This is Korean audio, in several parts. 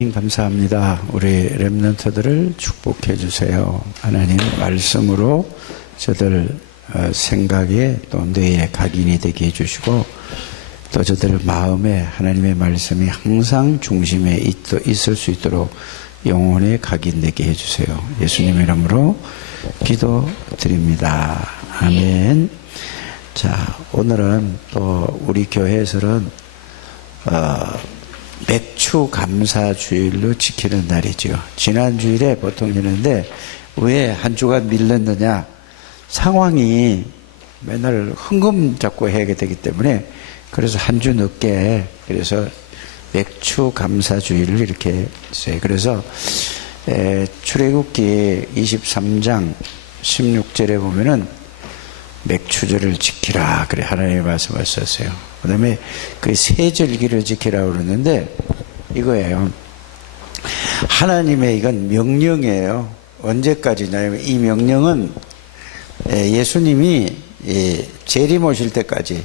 감사합니다. 우리 렘넌트들을 축복해 주세요. 하나님 말씀으로 저들 생각에 또 뇌에 각인이 되게 해주시고 또 저들 마음에 하나님의 말씀이 항상 중심에 있을 수 있도록 영혼에 각인되게 해주세요. 예수님 이름으로 기도드립니다. 아멘. 자, 오늘은 또 우리 교회에서는 맥주 감사 주일로 지키는 날이죠. 지난 주일에 보통 했는데 왜 한 주간 밀렸느냐? 상황이 맨날 흥금 잡고 해야 되기 때문에 그래서 한 주 늦게 그래서 맥주 감사 주일을 이렇게 했어요. 그래서 출애굽기 23장 16절에 보면은 맥주절을 지키라 그래 하나님의 말씀을 썼어요. 그 다음에 그 세절기를 지키라 그러는데 이거예요. 하나님의 이건 명령이에요. 언제까지냐면 이 명령은 예수님이 재림 오실 때까지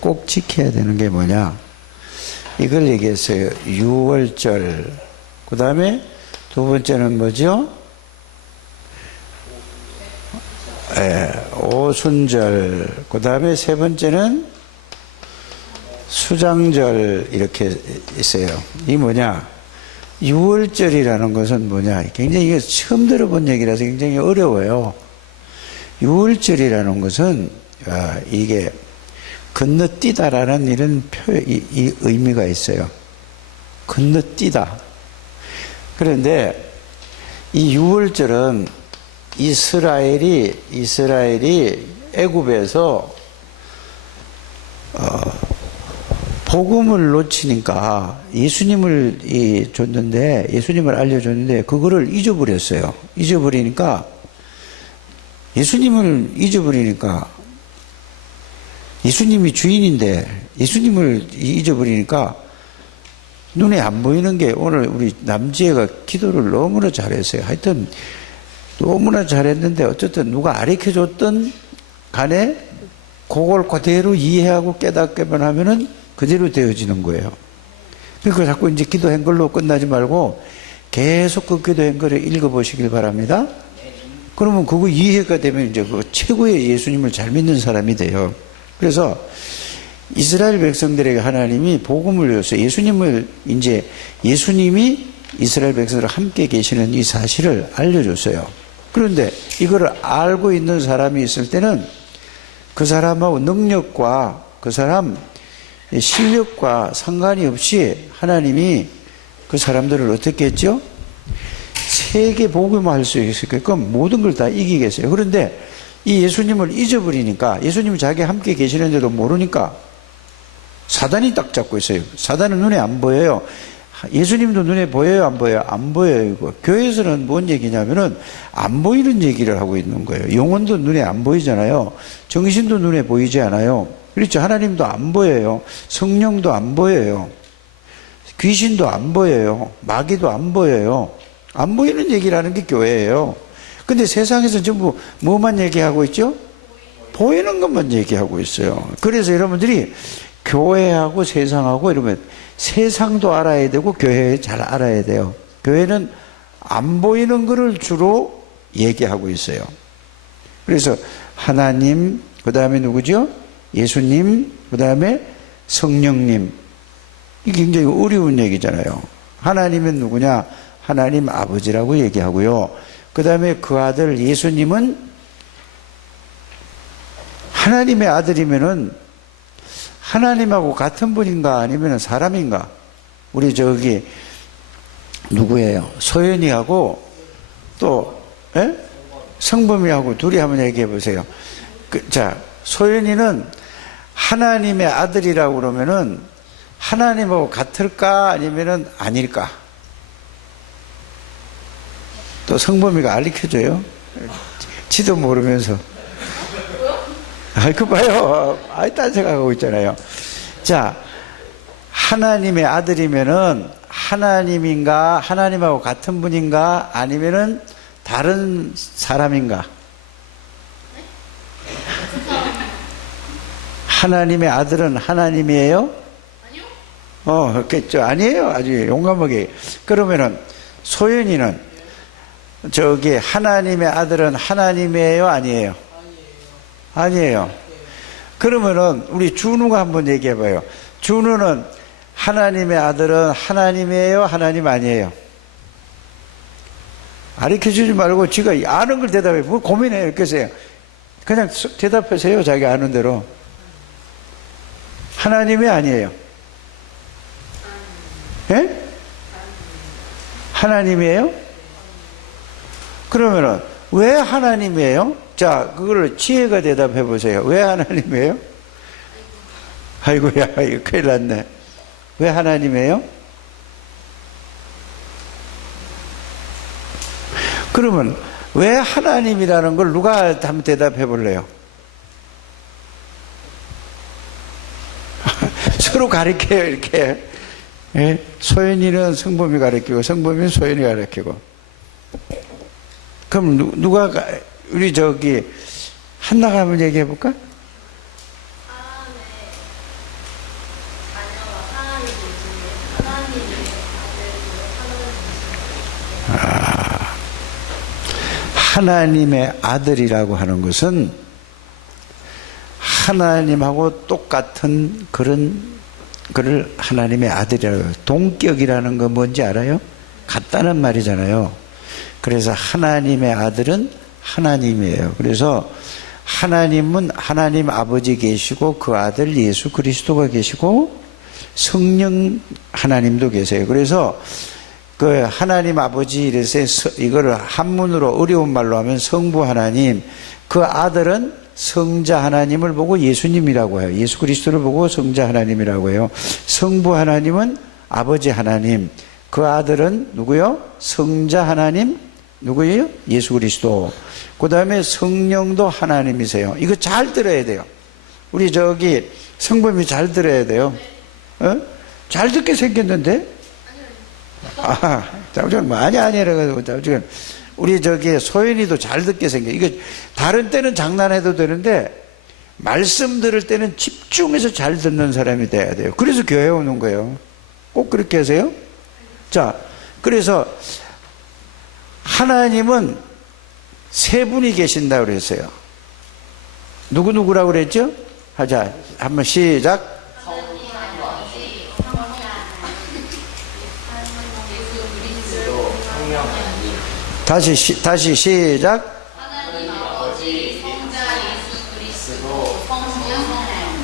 꼭 지켜야 되는 게 뭐냐 이걸 얘기했어요. 유월절, 그 다음에 두 번째는 뭐죠? 오순절, 그 다음에 세 번째는 수장절 이렇게 있어요. 이 뭐냐? 유월절이라는 것은 뭐냐? 굉장히 이게 처음 들어본 얘기라서 굉장히 어려워요. 유월절이라는 것은 이게 건너뛰다라는 이런 이 의미가 있어요. 건너뛰다. 그런데 이 유월절은 이스라엘이 애굽에서 복음을 놓치니까 예수님을 알려줬는데 그거를 잊어버렸어요. 예수님이 주인인데 예수님을 잊어버리니까 눈에 안 보이는 게 오늘 우리 남지혜가 기도를 너무나 잘했어요. 하여튼 너무나 잘했는데 어쨌든 누가 가르쳐줬던 간에 그걸 그대로 이해하고 깨닫게만 하면은 그대로 되어지는 거예요. 그러니까 자꾸 이제 기도한 걸로 끝나지 말고 계속 그 기도한 거를 읽어보시길 바랍니다. 그러면 그거 이해가 되면 이제 그 최고의 예수님을 잘 믿는 사람이 돼요. 그래서 이스라엘 백성들에게 하나님이 복음을 주어서 예수님이 이스라엘 백성들과 함께 계시는 이 사실을 알려줬어요. 그런데 이거를 알고 있는 사람이 있을 때는 그 사람하고 능력과 그 사람 실력과 상관이 없이 하나님이 그 사람들을 어떻게 했죠? 세계 복음화할 수 있게끔 모든 걸 다 이기겠어요. 그런데 이 예수님을 잊어버리니까 예수님이 자기 함께 계시는데도 모르니까 사단이 딱 잡고 있어요. 사단은 눈에 안 보여요. 예수님도 눈에 보여요? 안 보여요? 안 보여요. 이거. 교회에서는 뭔 얘기냐면은 안 보이는 얘기를 하고 있는 거예요. 영혼도 눈에 안 보이잖아요. 정신도 눈에 보이지 않아요. 그렇죠. 하나님도 안 보여요. 성령도 안 보여요. 귀신도 안 보여요. 마귀도 안 보여요. 안 보이는 얘기라는 게 교회예요. 근데 세상에서 전부 뭐만 얘기하고 있죠? 보이는 것만 얘기하고 있어요. 그래서 여러분들이 교회하고 세상하고 이러면 세상도 알아야 되고 교회 잘 알아야 돼요. 교회는 안 보이는 것을 주로 얘기하고 있어요. 그래서 하나님, 그 다음에 누구죠? 예수님, 그 다음에 성령님. 이게 굉장히 어려운 얘기잖아요. 하나님은 누구냐? 하나님 아버지라고 얘기하고요. 그 다음에 그 아들 예수님은 하나님의 아들이면은 하나님하고 같은 분인가 아니면 사람인가? 우리 저기 누구예요? 소연이하고 또 성범이하고 둘이 한번 얘기해 보세요. 자, 소연이는 하나님의 아들이라고 그러면은 하나님하고 같을까 아니면은 아닐까? 또 성범이가 알려줘요. 지도 모르면서. 그 봐요. 딴 생각하고 있잖아요. 자, 하나님의 아들이면은 하나님인가, 하나님하고 같은 분인가, 아니면은 다른 사람인가? 하나님의 아들은 하나님이에요? 그렇겠죠. 아니에요. 아주 용감하게. 그러면은 소연이는 저기 하나님의 아들은 하나님이에요? 아니에요? 아니에요. 그러면은 우리 준우가 한번 얘기해 봐요. 준우는 하나님의 아들은 하나님이에요? 하나님 아니에요? 가르쳐 주지 말고 지가 아는 걸 대답해. 뭐 고민해요. 이렇게 그냥 대답하세요. 자기 아는 대로. 하나님이 아니에요? 예? 하나님이에요? 그러면은 왜 하나님이에요? 자, 그걸 지혜가 대답해 보세요. 왜 하나님이에요? 아이고야, 이거 큰일 났네. 왜 하나님이에요? 그러면 왜 하나님이라는 걸 누가 한번 대답해 볼래요? 서로 가르쳐요, 이렇게. 예? 소연이는 성범이 가르치고, 성범이는 소연이 가르치고. 그럼 누가, 우리 저기, 한나가 한번 얘기해 볼까? 하나님의 아들이라고 하는 것은 하나님하고 똑같은 그를 하나님의 아들이라고 해요. 동격이라는 건 뭔지 알아요? 같다는 말이잖아요. 그래서 하나님의 아들은 하나님이에요. 그래서 하나님은 하나님 아버지 계시고 그 아들 예수 그리스도가 계시고 성령 하나님도 계세요. 그래서 그 하나님 아버지 이래서 이거를 한문으로 어려운 말로 하면 성부 하나님, 그 아들은 성자 하나님을 보고 예수님이라고 해요. 예수 그리스도를 보고 성자 하나님이라고 해요. 성부 하나님은 아버지 하나님, 그 아들은 누구요? 성자 하나님, 누구예요? 예수 그리스도. 그 다음에 성령도 하나님이세요. 이거 잘 들어야 돼요. 우리 저기 성범이 잘 들어야 돼요. 잘 듣게 생겼는데? 잠시만, 아니라고, 잠시만. 우리 저기 소연이도 잘 듣게 생겨. 이거 다른 때는 장난해도 되는데, 말씀 들을 때는 집중해서 잘 듣는 사람이 돼야 돼요. 그래서 교회 오는 거예요. 꼭 그렇게 하세요? 자, 그래서 하나님은 세 분이 계신다고 그랬어요. 누구라고 그랬죠? 하자. 한번 시작. 다시 시작. 하나님 아버지, 성자 예수 그리스도, 성령 하나님.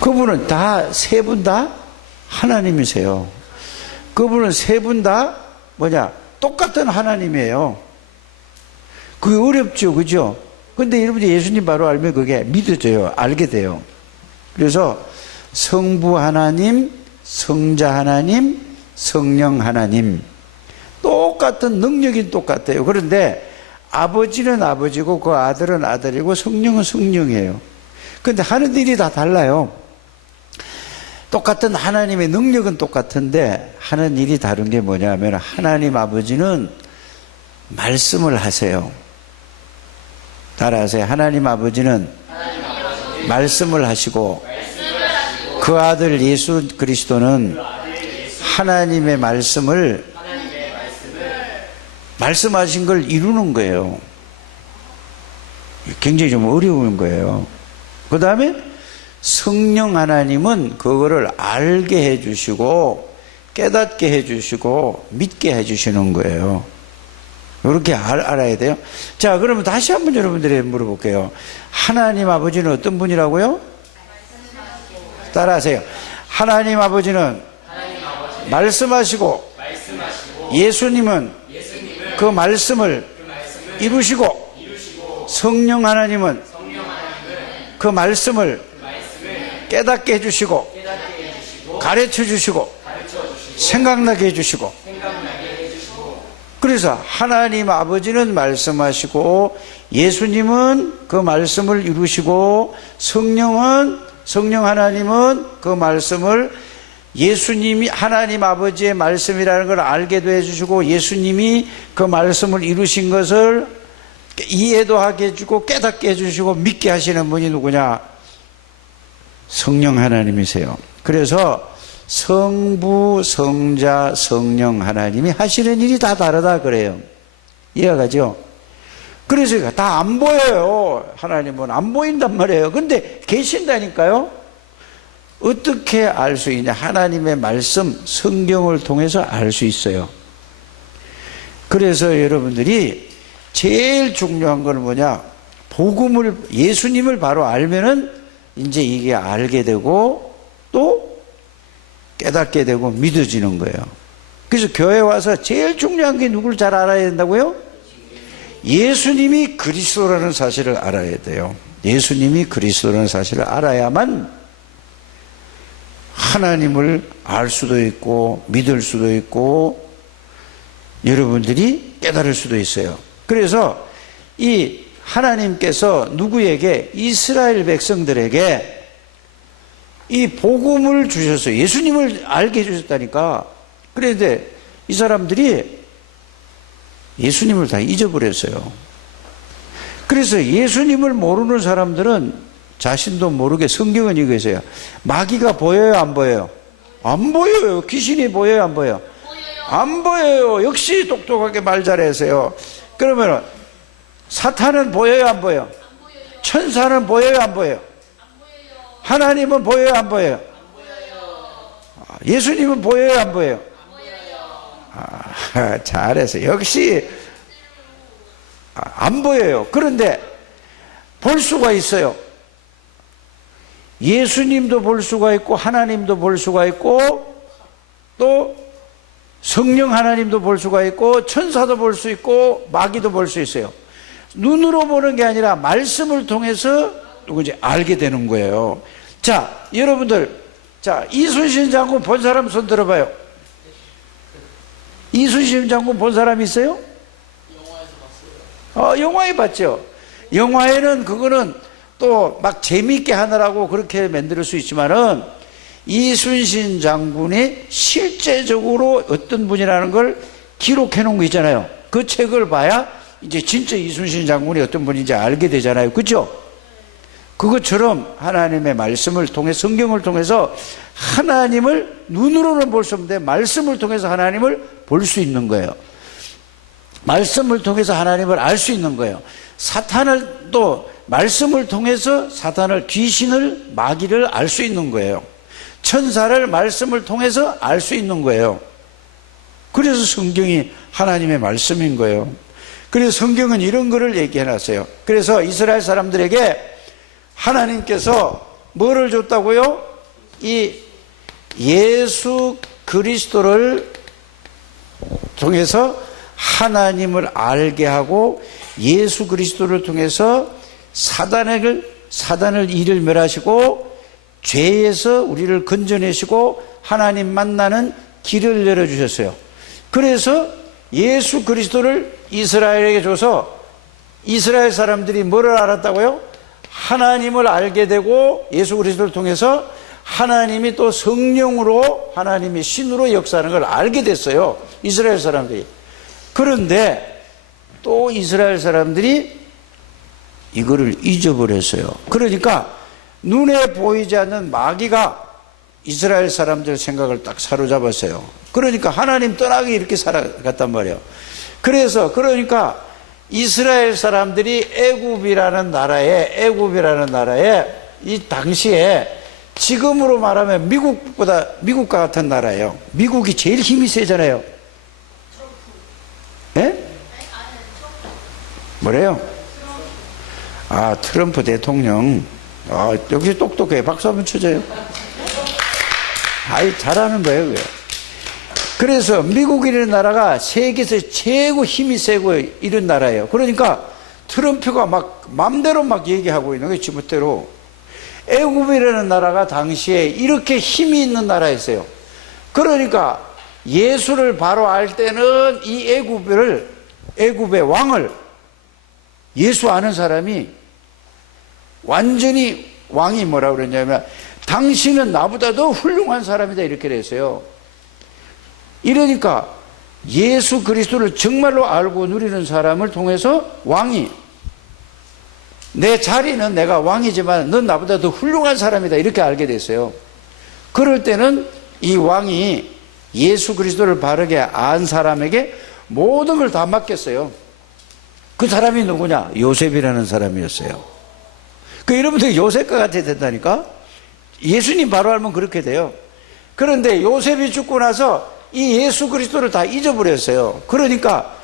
그분은 다, 세 분 다 하나님이세요. 그분은 세 분 다 뭐냐? 똑같은 하나님이에요. 그게 어렵죠, 그죠? 근데 여러분이 예수님 바로 알면 그게 믿어져요. 알게 돼요. 그래서 성부 하나님, 성자 하나님, 성령 하나님. 똑같은 능력이 똑같아요. 그런데 아버지는 아버지고 그 아들은 아들이고 성령은 성령이에요. 그런데 하는 일이 다 달라요. 똑같은 하나님의 능력은 똑같은데 하는 일이 다른 게 뭐냐면 하나님 아버지는 말씀을 하세요. 따라하세요. 하나님 아버지는 말씀을 하시고 그 아들 예수 그리스도는 하나님의 말씀을 말씀하신 걸 이루는 거예요. 굉장히 좀 어려운 거예요. 그 다음에 성령 하나님은 그거를 알게 해주시고 깨닫게 해주시고 믿게 해주시는 거예요. 이렇게 알아야 돼요. 자, 그러면 다시 한번 여러분들이 물어볼게요. 하나님 아버지는 어떤 분이라고요? 따라하세요. 하나님 아버지는 말씀하시고 예수님은 그 말씀을 이루시고 성령 하나님은 그 말씀을 깨닫게 해주시고 가르쳐 주시고 생각나게 해주시고 그래서 하나님 아버지는 말씀하시고 예수님은 그 말씀을 이루시고 성령 하나님은 그 말씀을 예수님이 하나님 아버지의 말씀이라는 걸 알게도 해주시고 예수님이 그 말씀을 이루신 것을 이해도 하게 해주고 깨닫게 해주시고 믿게 하시는 분이 누구냐? 성령 하나님이세요. 그래서 성부, 성자, 성령 하나님이 하시는 일이 다 다르다 그래요. 이해가죠? 그래서 다 안 보여요. 하나님은 안 보인단 말이에요. 근데 계신다니까요. 어떻게 알 수 있냐? 하나님의 말씀, 성경을 통해서 알 수 있어요. 그래서 여러분들이 제일 중요한 건 뭐냐? 복음을, 예수님을 바로 알면은 이제 이게 알게 되고 또 깨닫게 되고 믿어지는 거예요. 그래서 교회 와서 제일 중요한 게 누구를 잘 알아야 된다고요? 예수님이 그리스도라는 사실을 알아야 돼요. 예수님이 그리스도라는 사실을 알아야만 하나님을 알 수도 있고 믿을 수도 있고 여러분들이 깨달을 수도 있어요. 그래서 이 하나님께서 누구에게? 이스라엘 백성들에게 이 복음을 주셨어요. 예수님을 알게 해주셨다니까. 그런데 이 사람들이 예수님을 다 잊어버렸어요. 그래서 예수님을 모르는 사람들은 자신도 모르게 성경은 이거 있어요. 마귀가 보여요, 안 보여요? 안 보여요. 귀신이 보여요, 안 보여요? 안 보여요. 역시 똑똑하게 말 잘하세요. 그러면 사탄은 보여요, 안 보여요? 천사는 보여요, 안 보여요? 하나님은 보여요, 안 보여요? 예수님은 보여요, 안 보여요? 잘해서 역시 안 보여요. 그런데 볼 수가 있어요. 예수님도 볼 수가 있고 하나님도 볼 수가 있고 또 성령 하나님도 볼 수가 있고 천사도 볼 수 있고 마귀도 볼 수 있어요. 눈으로 보는 게 아니라 말씀을 통해서 누구지 알게 되는 거예요. 자, 여러분들, 자, 이순신 장군 본 사람 손 들어봐요. 이순신 장군 본 사람 있어요? 영화에서 봤어요. 영화에 봤죠. 영화에는 그거는 또 막 재미있게 하느라고 그렇게 만들 수 있지만은 이순신 장군이 실제적으로 어떤 분이라는 걸 기록해 놓은 거 있잖아요. 그 책을 봐야 이제 진짜 이순신 장군이 어떤 분인지 알게 되잖아요. 그렇죠? 그것처럼 하나님의 말씀을 통해 성경을 통해서 하나님을 눈으로는 볼 수 없는데 말씀을 통해서 하나님을 볼 수 있는 거예요. 말씀을 통해서 하나님을 알 수 있는 거예요. 사탄을 또 말씀을 통해서 사탄을, 귀신을, 마귀를 알 수 있는 거예요. 천사를 말씀을 통해서 알 수 있는 거예요. 그래서 성경이 하나님의 말씀인 거예요. 그래서 성경은 이런 거를 얘기해 놨어요. 그래서 이스라엘 사람들에게 하나님께서 뭐를 줬다고요? 이 예수 그리스도를 통해서 하나님을 알게 하고 예수 그리스도를 통해서 사단을 이를 멸하시고 죄에서 우리를 건져내시고 하나님 만나는 길을 열어주셨어요. 그래서 예수 그리스도를 이스라엘에게 줘서 이스라엘 사람들이 뭐를 알았다고요? 하나님을 알게 되고 예수 그리스도를 통해서 하나님이 또 성령으로 하나님의 신으로 역사하는 걸 알게 됐어요. 이스라엘 사람들이. 그런데 또 이스라엘 사람들이 이거를 잊어버렸어요. 그러니까 눈에 보이지 않는 마귀가 이스라엘 사람들 생각을 딱 사로잡았어요. 그러니까 하나님 떠나기 이렇게 살아갔단 말이에요. 그러니까 이스라엘 사람들이 애굽이라는 나라에 이 당시에 지금으로 말하면 미국과 같은 나라예요. 미국이 제일 힘이 세잖아요. 예? 뭐래요? 트럼프 대통령. 역시 똑똑해. 박수 한번 쳐줘요. 잘하는 거예요, 그게. 그래서 미국이라는 나라가 세계에서 최고 힘이 세고 이런 나라예요. 그러니까 트럼프가 막 맘대로 막 얘기하고 있는 거예요, 지멋대로. 애굽이라는 나라가 당시에 이렇게 힘이 있는 나라였어요. 그러니까 예수를 바로 알 때는 이 애굽의 왕을 예수 아는 사람이 완전히 왕이 뭐라고 그랬냐면 당신은 나보다 더 훌륭한 사람이다 이렇게 그랬어요. 이러니까 예수 그리스도를 정말로 알고 누리는 사람을 통해서 왕이 내 자리는 내가 왕이지만 넌 나보다 더 훌륭한 사람이다 이렇게 알게 됐어요. 그럴 때는 이 왕이 예수 그리스도를 바르게 안 사람에게 모든 걸 다 맡겼어요. 그 사람이 누구냐? 요셉이라는 사람이었어요. 그 여러분들 요셉과 같아야 된다니까? 예수님 바로 알면 그렇게 돼요. 그런데 요셉이 죽고 나서 이 예수 그리스도를 다 잊어버렸어요. 그러니까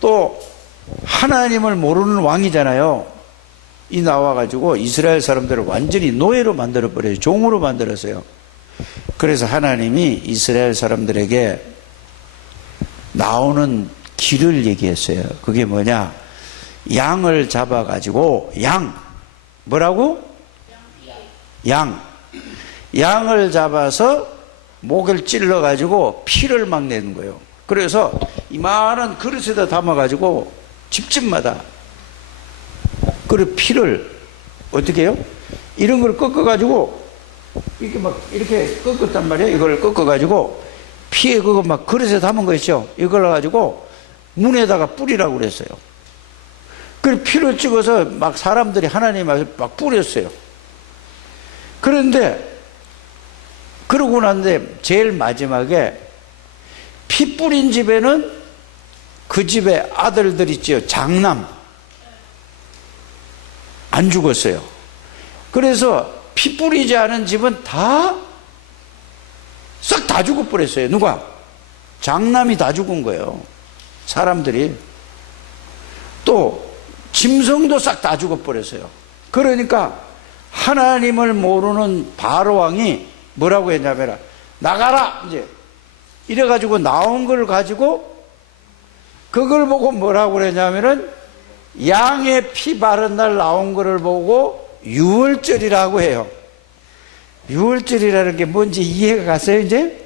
또 하나님을 모르는 왕이잖아요. 이 나와가지고 이스라엘 사람들을 완전히 노예로 만들어버려요. 종으로 만들었어요. 그래서 하나님이 이스라엘 사람들에게 나오는 길을 얘기했어요. 그게 뭐냐? 양을 잡아가지고 뭐라고? 양을 잡아서 목을 찔러가지고 피를 막 내는 거예요. 그래서 이만한 그릇에다 담아가지고 집집마다 그 피를 어떻게 해요? 이런 걸 꺾어가지고 이렇게 꺾었단 말이에요. 이걸 꺾어가지고 피에 그거 막 그릇에 담은 거 있죠? 이걸 가지고 문에다가 뿌리라고 그랬어요. 그 피를 찍어서 막 사람들이 하나님 앞에 막 뿌렸어요. 그런데 그러고 났는데 제일 마지막에 피 뿌린 집에는 그 집에 아들들 있죠. 장남 안 죽었어요. 그래서 피 뿌리지 않은 집은 다 싹 다 죽어버렸어요. 누가? 장남이 다 죽은 거예요. 사람들이. 또 짐승도 싹 다 죽어버렸어요. 그러니까 하나님을 모르는 바로왕이 뭐라고 했냐면 나가라 이제 이래가지고 나온 걸 가지고 그걸 보고 뭐라고 그랬냐면은 양의 피 바른 날 나온 거를 보고 유월절이라고 해요. 유월절이라는 게 뭔지 이해가 갔어요 이제?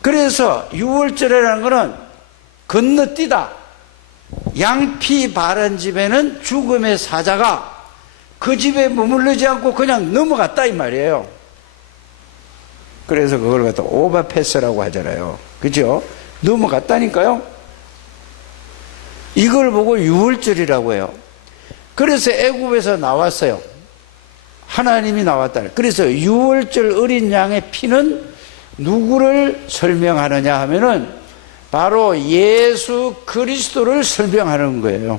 그래서 유월절이라는 거는 건너뛰다. 양피 바른 집에는 죽음의 사자가 그 집에 머무르지 않고 그냥 넘어갔다 이 말이에요. 그래서 그걸 갖다 오버패스라고 하잖아요. 그죠? 넘어갔다니까요. 이걸 보고 유월절이라고 해요. 그래서 애굽에서 나왔어요. 하나님이 나왔다. 그래서 유월절 어린 양의 피는 누구를 설명하느냐 하면은 바로 예수 그리스도를 설명하는 거예요.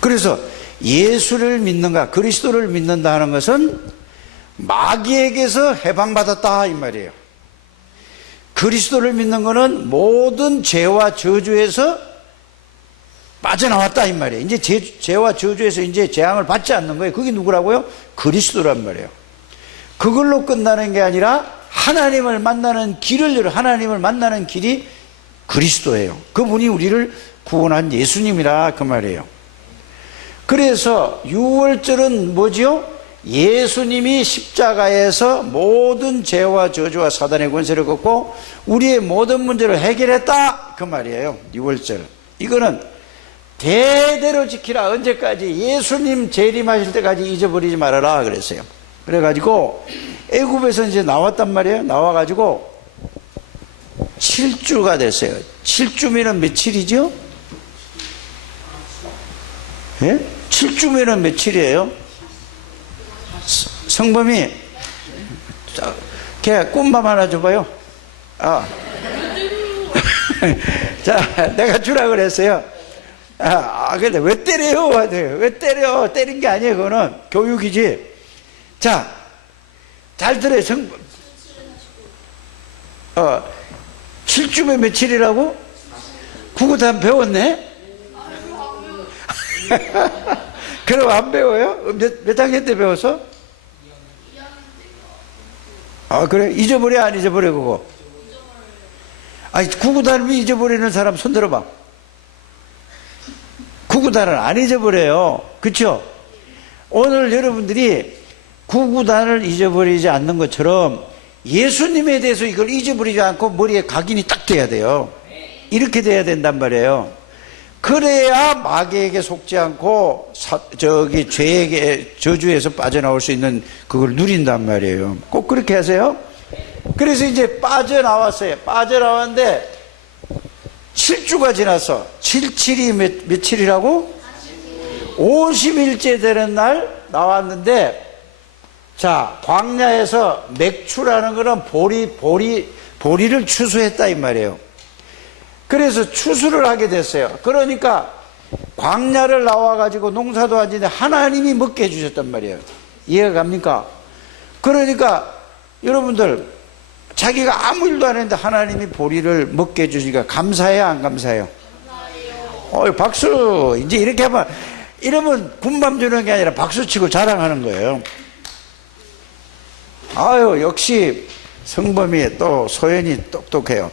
그래서 예수를 믿는가 그리스도를 믿는다 하는 것은 마귀에게서 해방받았다 이 말이에요. 그리스도를 믿는 것은 모든 죄와 저주에서 빠져나왔다 이 말이에요. 이제 죄와 저주에서 이제 재앙을 받지 않는 거예요. 그게 누구라고요? 그리스도란 말이에요. 그걸로 끝나는 게 아니라 하나님을 만나는 길을 열어. 하나님을 만나는 길이 그리스도예요. 그분이 우리를 구원한 예수님이라 그 말이에요. 그래서 유월절은 뭐지요? 예수님이 십자가에서 모든 죄와 저주와 사단의 권세를 걷고 우리의 모든 문제를 해결했다 그 말이에요. 유월절. 이거는 대대로 지키라. 언제까지? 예수님 재림하실 때까지 잊어버리지 말아라 그랬어요. 그래가지고 애굽에서 이제 나왔단 말이에요. 나와가지고 7주가 됐어요. 7주면은 며칠이죠? 예? 7주면은 며칠이에요? 성범이 걔 꿈밤 하나 줘봐요. 자, 내가 주라 그랬어요. 근데 왜 때려요? 왜 때려? 때린 게 아니에요. 그거는 교육이지. 자, 잘 들어요. 7주면 며칠이라고? 국어 다 배웠네? 그럼 안 배워요? 몇 학년 때 배웠어? 그래? 잊어버려 안 잊어버려 그거? 아니 구구단을 잊어버리는 사람 손 들어봐. 구구단을 안 잊어버려요. 그쵸? 오늘 여러분들이 구구단을 잊어버리지 않는 것처럼 예수님에 대해서 이걸 잊어버리지 않고 머리에 각인이 딱 돼야 돼요. 이렇게 돼야 된단 말이에요. 그래야 마귀에게 속지 않고 죄에게 저주에서 빠져나올 수 있는 그걸 누린단 말이에요. 꼭 그렇게 하세요. 그래서 이제 빠져나왔어요. 빠져나왔는데 7주가 지났어. 77이 며칠이라고? 50일째 되는 날 나왔는데 자, 광야에서 맥추라는 거는 보리를 추수했다 이 말이에요. 그래서 추수를 하게 됐어요. 그러니까 광야를 나와가지고 농사도 안 지는데 하나님이 먹게 해주셨단 말이에요. 이해가 갑니까? 그러니까 여러분들 자기가 아무 일도 안 했는데 하나님이 보리를 먹게 해주시니까 감사해요, 안 감사해요? 박수. 이제 이렇게 하면, 이러면 군밤 주는 게 아니라 박수 치고 자랑하는 거예요. 아유, 역시 성범이 또 소연이 똑똑해요.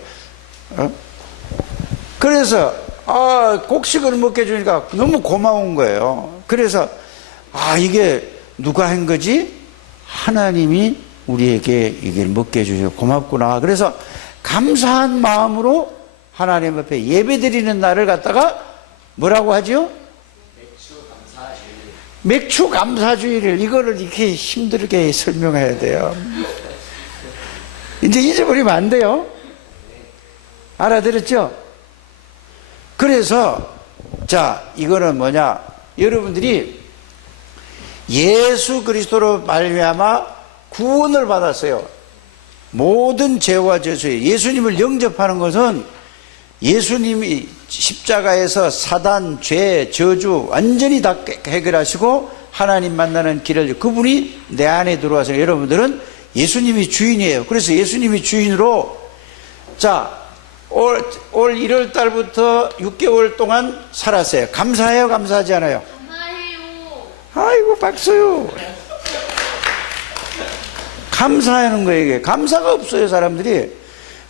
그래서 곡식을 먹게 해주니까 너무 고마운 거예요. 그래서 이게 누가 한 거지? 하나님이 우리에게 이걸 먹게 해주셔서 고맙구나. 그래서 감사한 마음으로 하나님 앞에 예배드리는 날을 갖다가 뭐라고 하죠? 맥추 감사주의를, 이거를 이렇게 힘들게 설명해야 돼요. 이제 잊어버리면 안 돼요. 알아들었죠? 그래서 자, 이거는 뭐냐? 여러분들이 예수 그리스도로 말미암아 구원을 받았어요. 모든 죄와 저주에 예수님을 영접하는 것은 예수님이 십자가에서 사단, 죄, 저주 완전히 다 해결하시고 하나님 만나는 길을, 그분이 내 안에 들어와서 여러분들은 예수님이 주인이에요. 그래서 예수님이 주인으로 자, 올 1월 달부터 6개월 동안 살았어요. 감사해요, 감사하지 않아요? 감사해요. 아이고, 박수요. 감사하는 거예요, 이게. 감사가 없어요, 사람들이.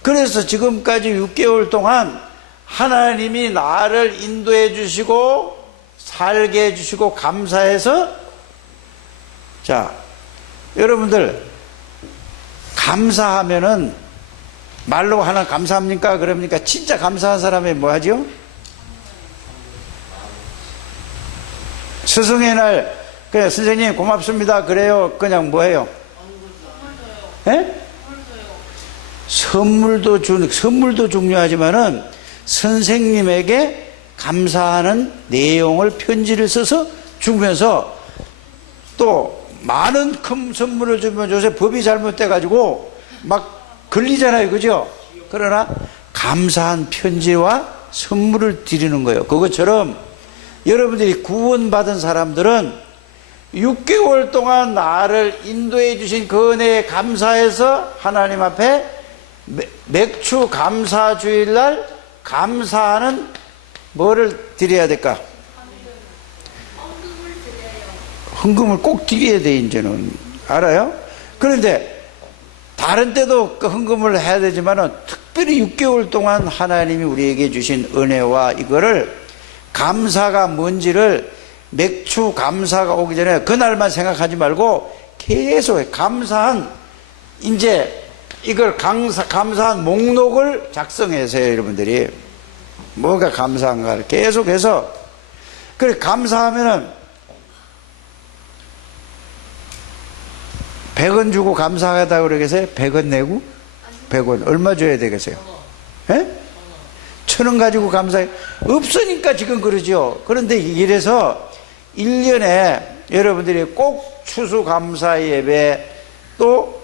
그래서 지금까지 6개월 동안 하나님이 나를 인도해 주시고 살게 해 주시고 감사해서, 자, 여러분들 감사하면은 말로 하나 감사합니까? 그럽니까? 진짜 감사한 사람이 뭐 하죠? 스승의 날 그냥 선생님 고맙습니다 그래요? 그냥 뭐 해요? 예? 선물도 중요하지만은 선생님에게 감사하는 내용을 편지를 써서 주면서 또 많은 큰 선물을 주면 요새 법이 잘못돼 가지고 막 걸리잖아요, 그죠? 그러나 감사한 편지와 선물을 드리는 거예요. 그것처럼 여러분들이 구원받은 사람들은 6개월 동안 나를 인도해 주신 그 은혜에 감사해서 하나님 앞에 맥추 감사주일날 감사하는 뭐를 드려야 될까? 헌금을 꼭 드려야 돼, 이제는. 알아요? 그런데 다른 때도 그 헌금을 해야 되지만은 특별히 6개월 동안 하나님이 우리에게 주신 은혜와 이거를 감사가 뭔지를 맥추 감사가 오기 전에 그날만 생각하지 말고 계속 감사한, 이제 이걸 감사한 목록을 작성해서요, 여러분들이. 뭐가 감사한가를 계속해서. 그래, 감사하면은 100원 주고 감사하다고 그러겠어요? 100원 내고? 100원. 얼마 줘야 되겠어요? 예? 1,000원 가지고 감사해. 없으니까 지금 그러죠. 그런데 이래서 1년에 여러분들이 꼭 추수 감사 예배 또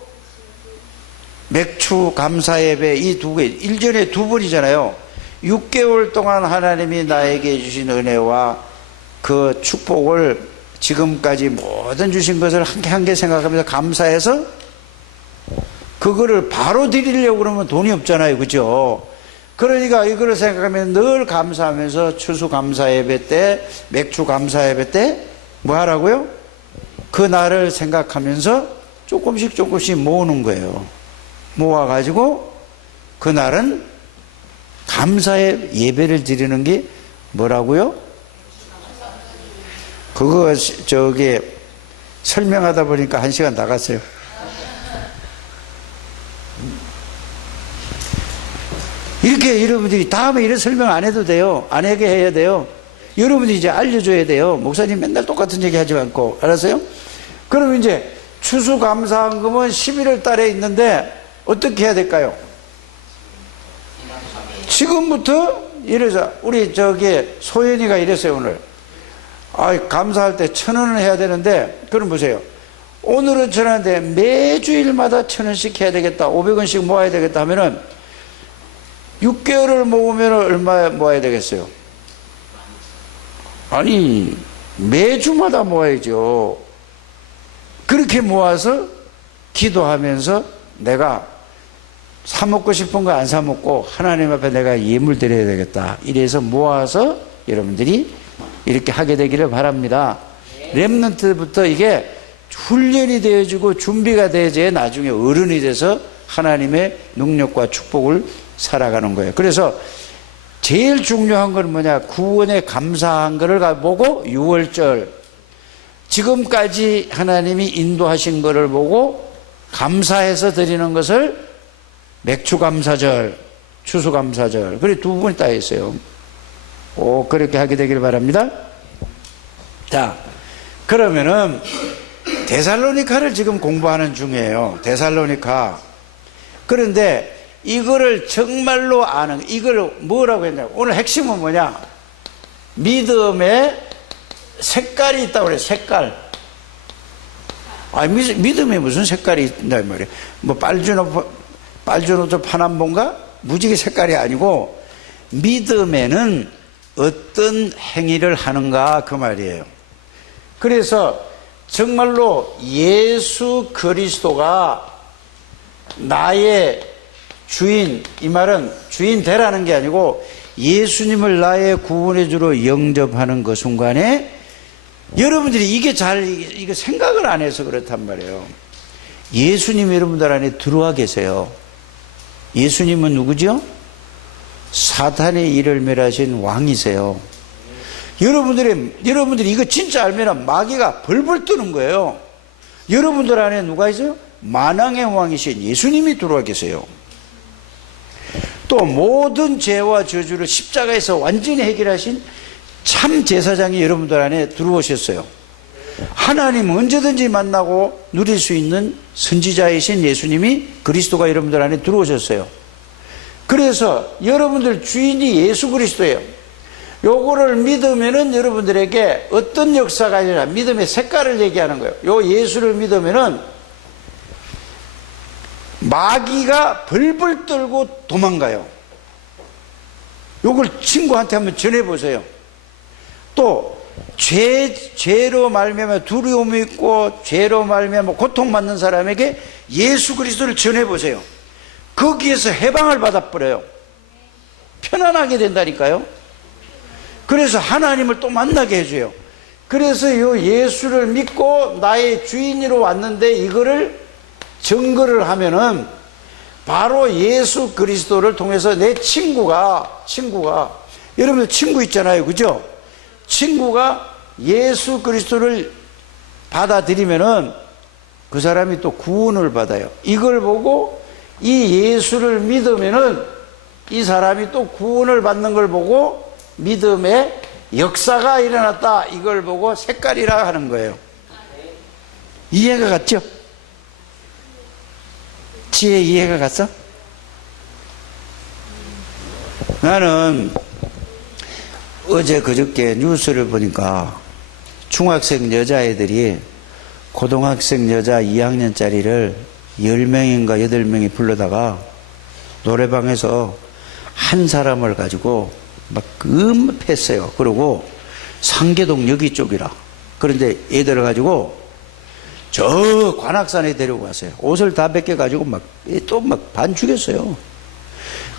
맥추 감사 예배 이 두 개, 1년에 2번이잖아요. 6개월 동안 하나님이 나에게 주신 은혜와 그 축복을 지금까지 모든 주신 것을 한 개 한 개 생각하면서 감사해서 그거를 바로 드리려고 그러면 돈이 없잖아요, 그죠? 그러니까 이거를 생각하면 늘 감사하면서 추수 감사 예배 때, 맥추 감사 예배 때 뭐 하라고요? 그 날을 생각하면서 조금씩 모으는 거예요. 모아가지고 그날은 감사의 예배를 드리는 게 뭐라고요? 그거 저기 설명하다 보니까 1시간 나갔어요. 이렇게 여러분들이 다음에 이런 설명 안 해도 돼요. 안 하게 해야 돼요. 여러분들이 이제 알려줘야 돼요. 목사님 맨날 똑같은 얘기 하지 않고. 알았어요? 그럼 이제 추수감사헌금은 11월 달에 있는데 어떻게 해야 될까요? 지금부터 이래서 우리 저기 소연이가 이랬어요, 오늘. 감사할 때 1,000원을 해야 되는데, 그럼 보세요. 오늘은 전화인데 매주일마다 1,000원씩 해야 되겠다, 500원씩 모아야 되겠다 하면은 6개월을 모으면 얼마 모아야 되겠어요? 아니, 매주마다 모아야죠. 그렇게 모아서 기도하면서 내가 사 먹고 싶은 거 안 사 먹고 하나님 앞에 내가 예물 드려야 되겠다. 이래서 모아서 여러분들이 이렇게 하게 되기를 바랍니다. 렘넌트부터 이게 훈련이 되어지고 준비가 되어져야 나중에 어른이 돼서 하나님의 능력과 축복을 살아가는 거예요. 그래서 제일 중요한 건 뭐냐? 구원에 감사한 것을 보고 6월절 지금까지 하나님이 인도하신 것을 보고 감사해서 드리는 것을 맥주감사절, 추수감사절, 그래 두 분이 다 있어요. 그렇게 하게 되길 바랍니다. 자, 그러면은 데살로니카를 지금 공부하는 중이에요. 데살로니카. 그런데 이거를 정말로 아는, 이걸 뭐라고 했냐고. 오늘 핵심은 뭐냐? 믿음의 색깔이 있다고 그래요. 색깔. 믿음에 무슨 색깔이 있다 이 말이에요. 뭐 빨주노트 파남본가? 무지개 색깔이 아니고 믿음에는 어떤 행위를 하는가 그 말이에요. 그래서 정말로 예수 그리스도가 나의 주인, 이 말은 주인 되라는 게 아니고 예수님을 나의 구원의 주로 영접하는 그 순간에 여러분들이 이게 이거 생각을 안 해서 그렇단 말이에요. 예수님이 여러분들 안에 들어와 계세요. 예수님은 누구죠? 사탄의 일을 멸하신 왕이세요. 여러분들이 이거 진짜 알면 마귀가 벌벌 뜨는 거예요. 여러분들 안에 누가 있어요? 만왕의 왕이신 예수님이 들어와 계세요. 또 모든 죄와 저주를 십자가에서 완전히 해결하신 참 제사장이 여러분들 안에 들어오셨어요. 하나님 언제든지 만나고 누릴 수 있는 선지자이신 예수님이 그리스도가 여러분들 안에 들어오셨어요. 그래서 여러분들 주인이 예수 그리스도예요. 요거를 믿으면은 여러분들에게 어떤 역사가 아니라 믿음의 색깔을 얘기하는 거예요. 요 예수를 믿으면은 마귀가 벌벌 떨고 도망가요. 요걸 친구한테 한번 전해보세요. 또 죄로 말미암아 두려움이 있고 죄로 말미암아 고통받는 사람에게 예수 그리스도를 전해보세요. 거기에서 해방을 받아버려요. 편안하게 된다니까요. 그래서 하나님을 또 만나게 해줘요. 그래서 이 예수를 믿고 나의 주인으로 왔는데 이거를 증거를 하면은 바로 예수 그리스도를 통해서 내 친구가 여러분들 친구 있잖아요. 그죠? 친구가 예수 그리스도를 받아들이면은 그 사람이 또 구원을 받아요. 이걸 보고 이 예수를 믿으면은 이 사람이 또 구원을 받는 걸 보고 믿음의 역사가 일어났다. 이걸 보고 색깔이라 하는 거예요. 이해가 갔죠? 지혜 이해가 갔어? 나는 어제 그저께 뉴스를 보니까 중학생 여자애들이 고등학생 여자 2학년짜리를 10명인가 8명이 불러다가 노래방에서 한 사람을 가지고 막 패했어요. 그러고 상계동 여기 쪽이라. 그런데 애들을 가지고 저 관악산에 데리고 갔어요. 옷을 다 벗겨가지고 또 반 죽였어요.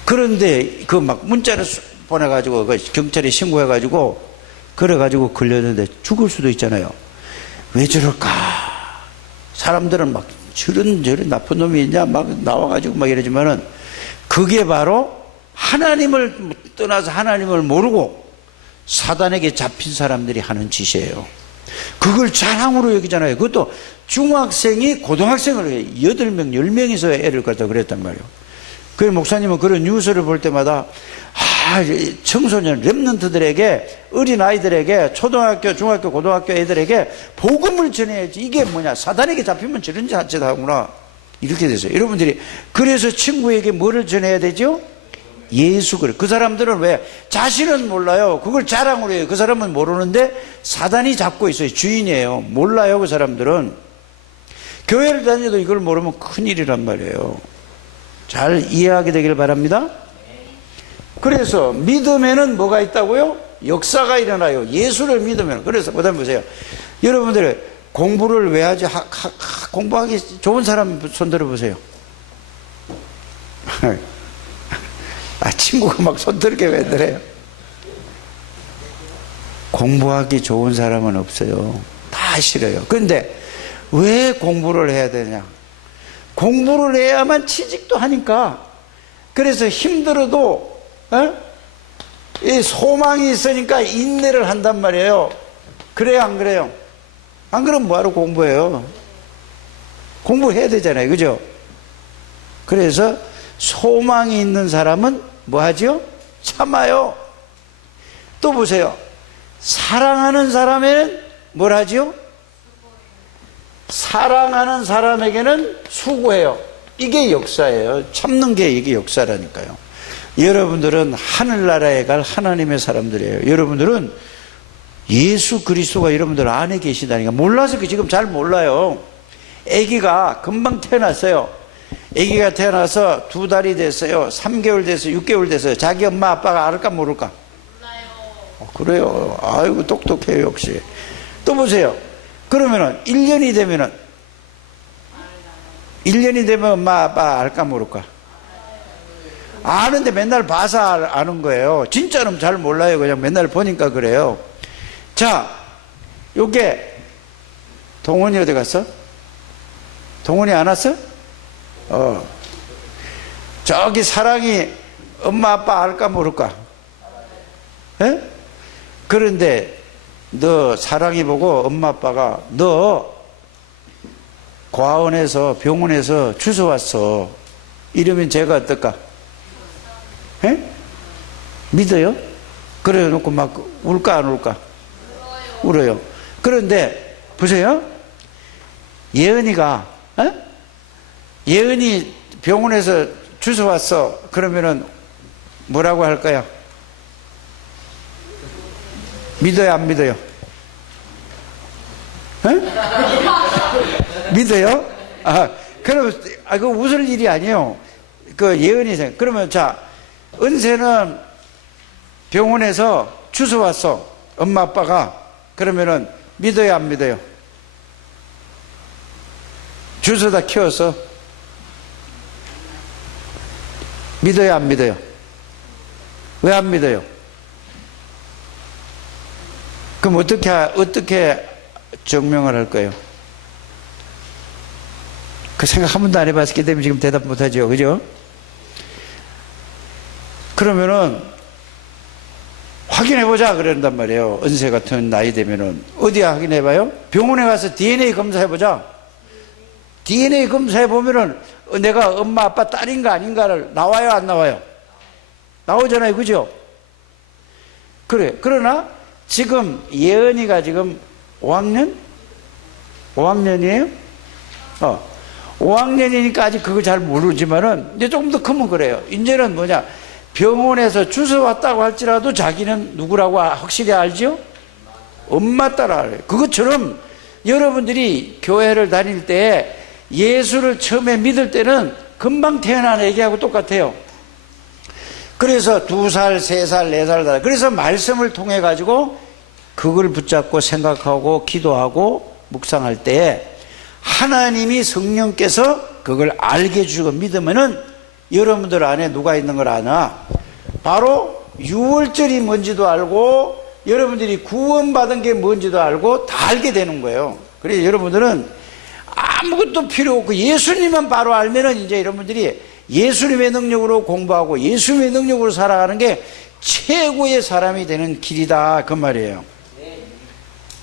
그런데 그 막 문자를 보내가지고 경찰에 신고해가지고 그래가지고 걸렸는데 죽을 수도 있잖아요. 왜 저럴까? 사람들은 막 저런 나쁜 놈이 있냐 막 나와가지고 막 이러지만은 그게 바로 하나님을 떠나서 하나님을 모르고 사단에게 잡힌 사람들이 하는 짓이에요. 그걸 자랑으로 여기잖아요. 그것도 중학생이 고등학생을 해요. 8명, 10명이서 애를 갖다 그랬단 말이에요. 그 목사님은 그런 뉴스를 볼 때마다 청소년 렘넌트들에게 어린아이들에게 초등학교, 중학교, 고등학교 애들에게 복음을 전해야지. 이게 뭐냐, 사단에게 잡히면 저런 짓 하구나 이렇게 됐어요. 여러분들이 그래서 친구에게 뭐를 전해야 되죠? 예수 그리스도. 그 사람들은 왜? 자신은 몰라요. 그걸 자랑으로 해요. 그 사람은 모르는데 사단이 잡고 있어요. 주인이에요. 몰라요. 그 사람들은. 교회를 다녀도 이걸 모르면 큰일이란 말이에요. 잘 이해하게 되길 바랍니다. 그래서 믿음에는 뭐가 있다고요? 역사가 일어나요. 예수를 믿으면. 그래서 그 다음에 보세요. 여러분들 공부를 왜 하지? 공부하기 좋은 사람 손 들어보세요. 친구가 막 손 들게 왜 들어요? 공부하기 좋은 사람은 없어요. 다 싫어요. 그런데 왜 공부를 해야 되냐? 공부를 해야만 취직도 하니까. 그래서 힘들어도 이 소망이 있으니까 인내를 한단 말이에요. 그래요, 안 그래요? 안 그러면 뭐하러 공부해요? 공부해야 되잖아요, 그죠? 그래서 소망이 있는 사람은 뭐 하죠? 참아요. 또 보세요. 사랑하는 사람에는 뭘 하죠? 사랑하는 사람에게는 수고해요. 이게 역사예요. 참는 게 이게 역사라니까요. 여러분들은 하늘나라에 갈 하나님의 사람들이에요. 여러분들은 예수 그리스도가 여러분들 안에 계시다니까. 몰라서 지금 잘 몰라요. 아기가 금방 태어났어요. 아기가 태어나서 2달이 됐어요. 3개월 됐어요. 6개월 됐어요. 자기 엄마 아빠가 알까 모를까? 몰라요. 그래요. 아이고 똑똑해요 역시. 또 보세요. 그러면은 1년이 되면 엄마 아빠 알까 모를까? 아는데 맨날 봐서 아는 거예요. 진짜는 잘 몰라요. 그냥 맨날 보니까 그래요. 자, 요게 동원이 어디 갔어? 동원이 안 왔어? 저기 사랑이 엄마 아빠 알까 모를까? 에? 그런데 너 사랑이 보고 엄마 아빠가 너 과원에서 병원에서 주소 왔어. 이러면 제가 어떨까? 에? 믿어요? 그래 놓고 막 울까 안 울까? 울어요. 그런데 보세요. 예은이가 예은이 병원에서 주소 왔어. 그러면은 뭐라고 할까요? 믿어요, 안 믿어요? 믿어요? 그러면 그거 웃을 일이 아니에요. 그 예은이 그러면 자, 은세는 병원에서 주소 왔어. 엄마 아빠가. 그러면은 믿어요, 안 믿어요? 주소다 키웠어. 믿어요, 안 믿어요? 왜 안 믿어요? 그럼 어떻게 증명을 할 거예요? 그 생각 한 번도 안 해봤기 때문에 지금 대답 못 하죠. 그죠? 그러면은 확인해보자 그런단 말이에요. 은세 같은 나이 되면은 어디 확인해봐요? 병원에 가서 DNA 검사해보자. DNA 검사해보면은 내가 엄마 아빠 딸인가 아닌가를 나와요, 안 나와요? 나오잖아요, 그죠? 그래. 그러나 지금 예은이가 지금 5학년? 5학년이에요? 5학년이니까 아직 그거 잘 모르지만은 이제 조금 더 크면 그래요. 이제는 뭐냐? 병원에서 주소 왔다고 할지라도 자기는 누구라고 확실히 알죠? 엄마 딸 알아요. 그것처럼 여러분들이 교회를 다닐 때 예수를 처음에 믿을 때는 금방 태어난 애기하고 똑같아요. 그래서 2살, 3살, 4살, 그래서 말씀을 통해 가지고 그걸 붙잡고 생각하고 기도하고 묵상할 때 하나님이 성령께서 그걸 알게 해주고 믿으면은 여러분들 안에 누가 있는 걸 아나? 바로 유월절이 뭔지도 알고 여러분들이 구원받은 게 뭔지도 알고 다 알게 되는 거예요. 그래서 여러분들은 아무것도 필요 없고 예수님만 바로 알면은 이제 여러분들이 예수님의 능력으로 공부하고 예수님의 능력으로 살아가는 게 최고의 사람이 되는 길이다 그 말이에요.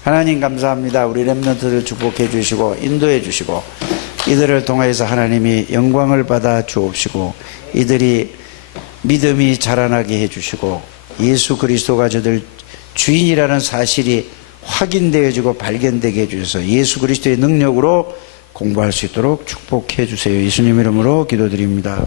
하나님 감사합니다. 우리 렘넌트들 축복해 주시고 인도해 주시고 이들을 통해서 하나님이 영광을 받아 주옵시고 이들이 믿음이 자라나게 해 주시고 예수 그리스도가 저들 주인이라는 사실이 확인되어지고 발견되게 해 주셔서 예수 그리스도의 능력으로 공부할 수 있도록 축복해 주세요. 예수님 이름으로 기도드립니다.